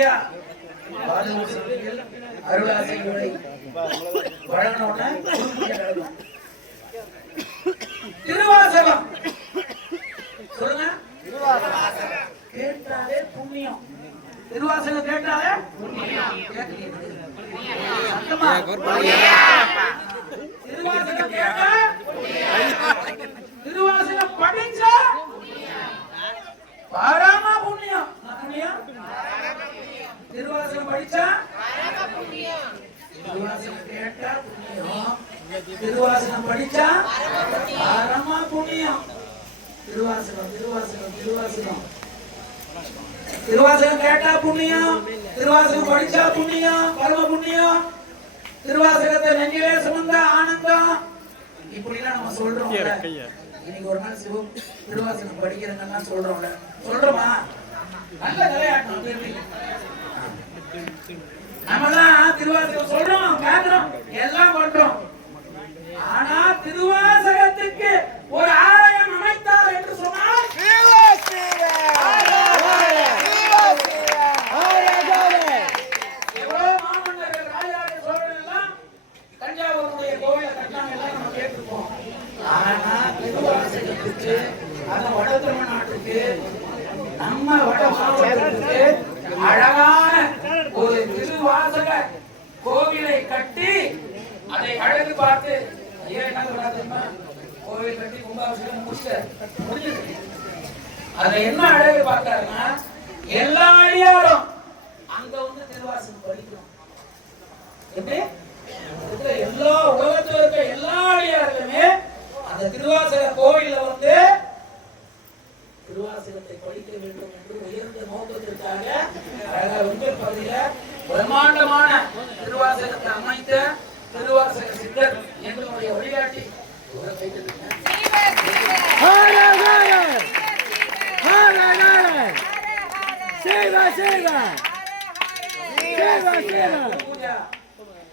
ஐயா அருளாசிகளை வழங்கினோட திருவாசகம் சொல்லுங்க. கேட்டாலே புண்ணியம். திருவாசகம் கேட்டாலே திருவாசகம் கேட்டா திருவாசகம் படிச்சா பாராமா புண்ணியம். திருவாசகம் படிச்சா திருவாசகம் கேட்டா புண்ணியம். திருவாசகம் படிச்சா பாராமா புண்ணியம். திருவாசகம் திருவாசகம் திருவாசகம் திருவாசகம் கேட்டா புண்ணியம். திருவாசகம் படிச்சா புண்ணியம், பரம புண்ணியம். திருவாசகத்தை நெஞ்சிலே சுமந்த ஆனந்தம். இப்படிலாம் நம்ம சொல்றோம். இன்னைக்கு ஒரு நாள் சிவம் திருவாசகம் படிக்கிறேன்னா சொல்றோம்ல, சொல்றோமா? நல்ல விளையாட்டம். நம்ம தான் திருவாசகம் சொல்றோம், கேட்கிறோம், எல்லாம் பண்றோம். ஆனா திருவாசகத்துக்கு ஒரு ஆலயம் அமைத்தார் என்று சொன்னால் எவ்வளவு மாமன்னர்கள், ராஜாதி சோழர்கள் எல்லாம் தஞ்சாவூருடைய கோவிலை கட்டினாங்க, எல்லாம் நம்ம கேட்டிருப்போம். ஆனா திருவாசகத்துக்கு அந்த வட தமிழ்நாட்டுக்கு நம்ம வட மாவட்டத்துக்கு அழகான ஒரு திருவாசக கோவிலை கட்டி அதை அழகு பார்த்து கோவில் கட்டி கும்பாபிஷேகம் முடிஞ்சது. அதை என்ன அழகு பார்த்தாருன்னா எல்லா அடியாரும் அங்க வந்து திருவாசகம் படிக்கணும். எப்படி எல்லா உலகத்தில் இருக்க எல்லா அடியார்களுமே அந்த திருவாசக கோவில்ல வந்து திருவாசகத்தை படிக்க வேண்டும் என்று உயர்ந்த நோக்கத்திற்காக வெங்கல் பகுதியில பிரம்மாண்டமான திருவாசகத்தை அமைத்த திருவாசக சித்தர் எங்களுடைய வழிகாட்டி.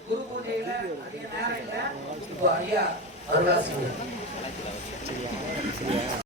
குரு பூஜையில அதிக நேரம் இல்லை. ஐயா அருளாசி